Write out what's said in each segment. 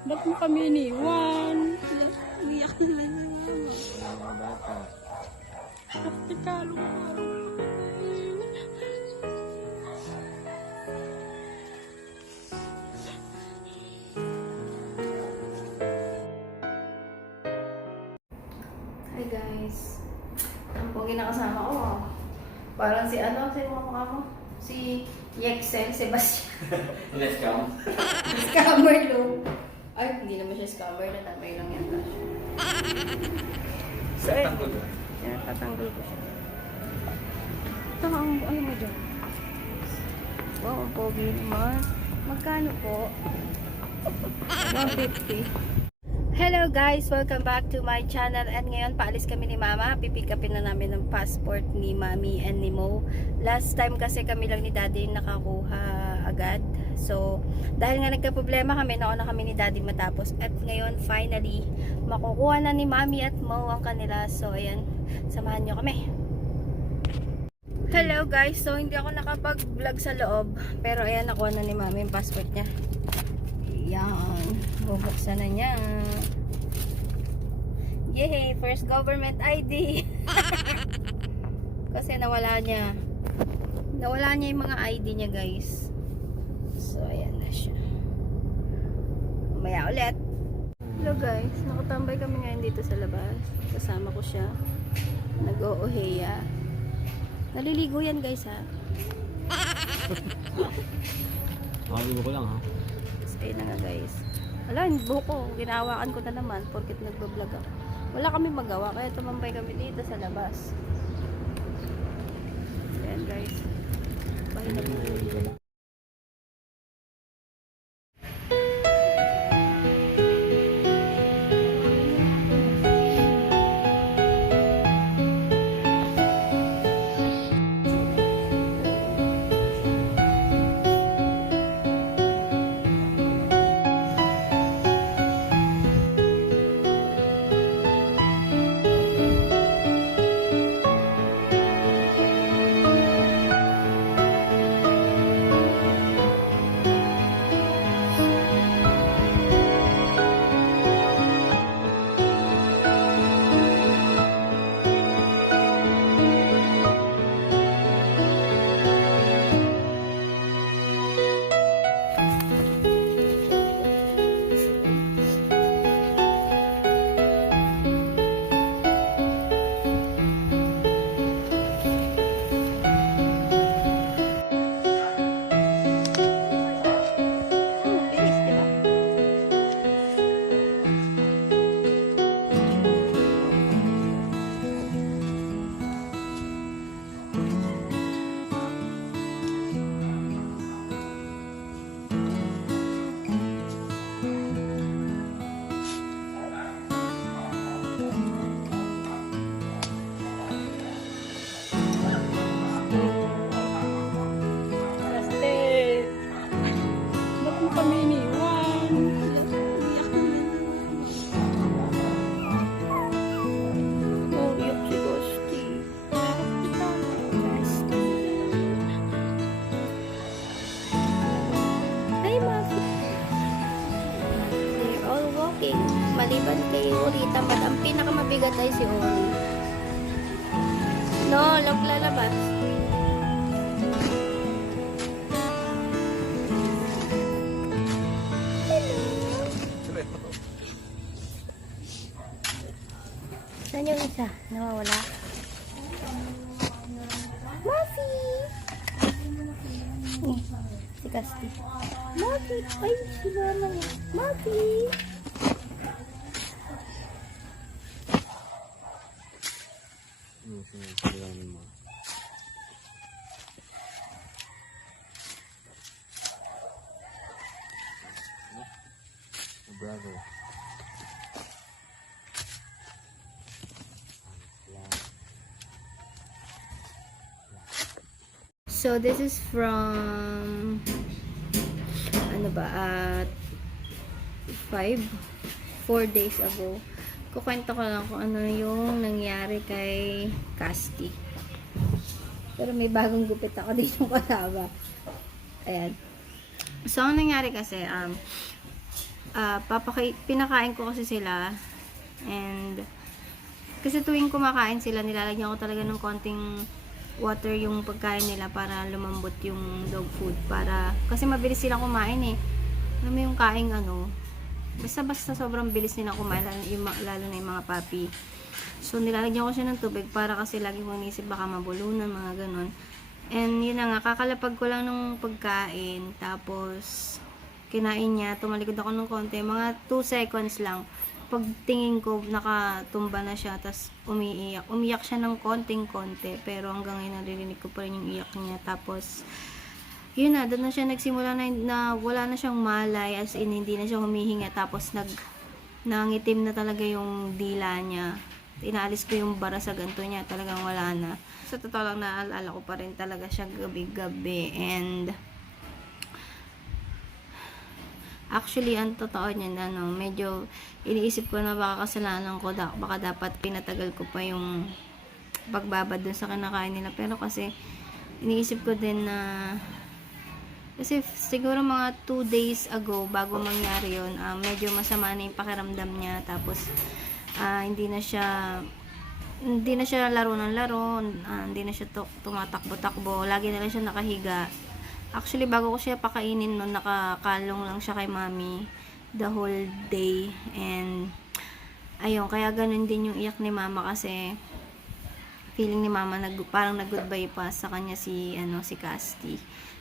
Ba't mo kami iniwan? Umiyak na lang na Mga bata. Praktikalo ka. Hi guys. Ang pogi na kasama ko. Oh. Parang si ano, sino mo mukha mo? Si Yexel Sebastian. Let's go. Scammer lo. Ay, hindi naman siya scammer. Natamay lang yan. So, eh. Yan, tatanggol ko siya. Ito ang, ano mo dyan? Wow, ang pogi naman. Magkano po? 150. Hello guys! Welcome back to my channel. And ngayon, paalis kami ni Mama. Pipick upin na namin ng passport ni Mami and ni Mo. Last time kasi kami lang ni Daddy yung nakakuha agad. So, dahil nga nagka-problema kami, nauna kami ni Daddy matapos. At ngayon, finally, makukuha na ni Mami at Mo ang kanila. So, ayan, samahan nyo kami. Hello guys! So, hindi ako nakapag-vlog sa loob. Pero ayan, nakuha na ni Mami yung passport niya. Yan. Bubuksan na niya. Yay! First government ID. Kasi nawala niya. Nawala niya yung mga ID niya guys. So, ayan na siya. Mamaya ulit. Hello guys. Nakatambay kami ngayon dito sa labas. Kasama ko siya. Nag-ooheya. Naliligo yan guys ha. Makaligo ko lang ha. Ayun na nga guys. Wala, yung buko. Ginawakan ko na naman porkit nagbablog ako. Wala kami magawa kaya tumambay kami dito sa labas. Ayan guys. Bahay na buko. Maliban kay Ori, tamad. Ang pinakamabigat ay si Ori. No, lalabas. Saan yung isa? Nawawala? Muffy! Si Kasti. Muffy! Ay, si Mama mo. Muffy! Bravo. So this is from ano ba 4 days ago. Kukwento ko lang kung ano yung nangyari kay Kasti. Pero may bagong gupit ako dito kasama. Ayan. So, ang nangyari kasi, pinakain ko kasi sila. And kasi tuwing kumakain sila, nilalagyan ko talaga ng konting water yung pagkain nila para lumambot yung dog food. Kasi mabilis silang kumain eh. Alam mo yung kaing basta sobrang bilis nila kumain, lalo na yung mga puppy. So nilalagyan ko siya ng tubig para kasi lagi kong inisip baka mabulunan, mga ganon. And yun na nga, kakalapag ko lang ng pagkain, tapos kinain niya, tumalikod ako ng konti, mga 2 seconds lang. Pagtingin ko, nakatumba na siya, tapos umiyak siya ng konting-konti, pero hanggang ngayon naririnig ko pa rin yung iyak niya. Tapos yun na, doon na siya nagsimula na wala na siyang malay, as in hindi na siya humihinga, tapos nangitim na talaga yung dila niya. Inaalis ko yung bara sa ganto niya, talagang wala na. Sa totoo lang, naalala ko pa rin talaga siya gabi-gabi. And actually, ang totoo niyan, medyo iniisip ko na baka kasalanan ko, baka dapat pinatagal ko pa yung pagbabad dun sa kinakain nila. Pero kasi iniisip ko din na kasi siguro mga 2 days ago, bago mangyari yun, medyo masama na yung pakiramdam niya. Tapos hindi na siya laro ng laro, hindi na siya tumatakbo-takbo, lagi na lang siya nakahiga. Actually, bago ko siya pakainin nun, nakakalong lang siya kay mami the whole day. And ayun, kaya ganun din yung iyak ni mama, kasi feeling ni mama parang nag-goodbye pa sa kanya si Casti.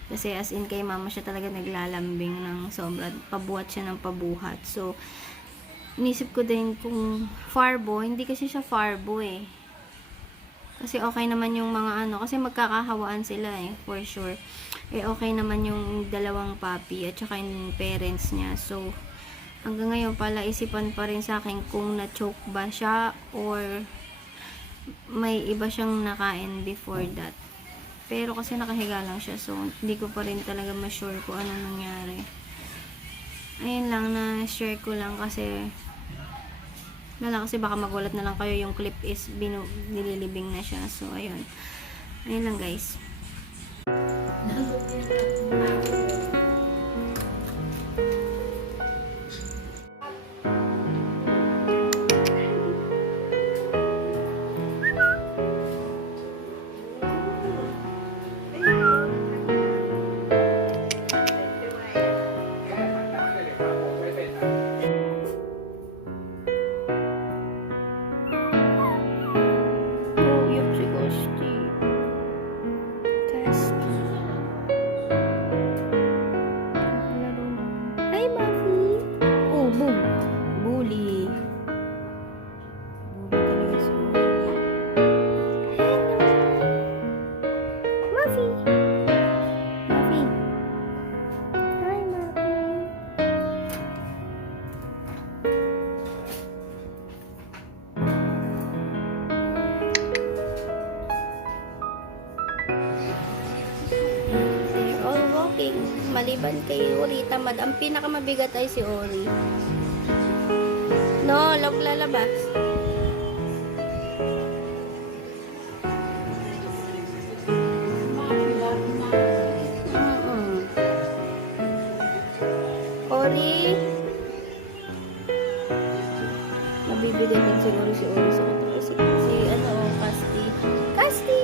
Kasi as in kay mama siya talaga naglalambing ng sobra, pabuhat siya ng pabuhat. So inisip ko din kung farbo, hindi kasi siya farbo eh. Kasi okay naman yung mga kasi magkakahawaan sila eh, for sure. Okay naman yung dalawang puppy at saka yung parents niya. So hanggang ngayon pala isipan pa rin sa akin kung na-choke ba siya or may iba siyang nakain before that. Pero kasi nakahiga lang siya, so hindi ko pa rin talaga ma-sure kung ano nangyari. Ayun lang, na-share ko lang kasi baka magulat na lang kayo, yung clip is nililibing na siya. So ayun lang guys. Maliban kay Ori, tamad. Ang pinakamabigat ay si Ori. No, lalabas. Ori. Mabibigatan siguro si Ori sa katawan. Si Casti. Casti!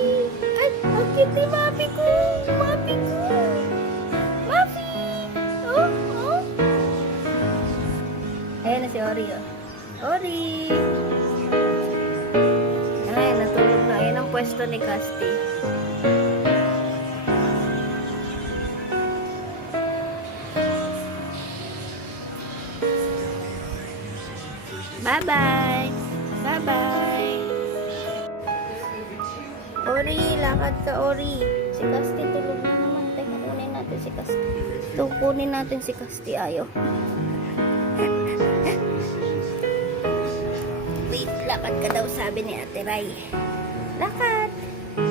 Ay, ang cute ni Mapi ko! Mapi ko! Ayan na si Ori, Ori! Ayan, natulog na. Ayan ang pwesto ni Casti. Bye-bye! Bye-bye! Ori, lakad ka, Ori. Si Casti tulog na naman. Teka, kunin natin si Casti. Kunin natin si Casti. Ayaw. Wait, lakad ka daw, sabi ni Ate Rai. Lakad!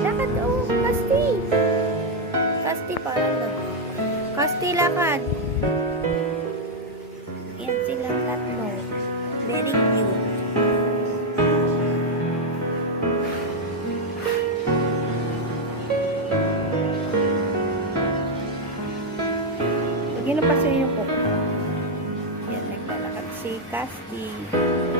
Lakad, Casti! Casti, parang daw. Casti, lakad! Yan silang tatlo. Very cute. Lagyan na pa sa'yo yung kuko. Yan, like that. si Caspi.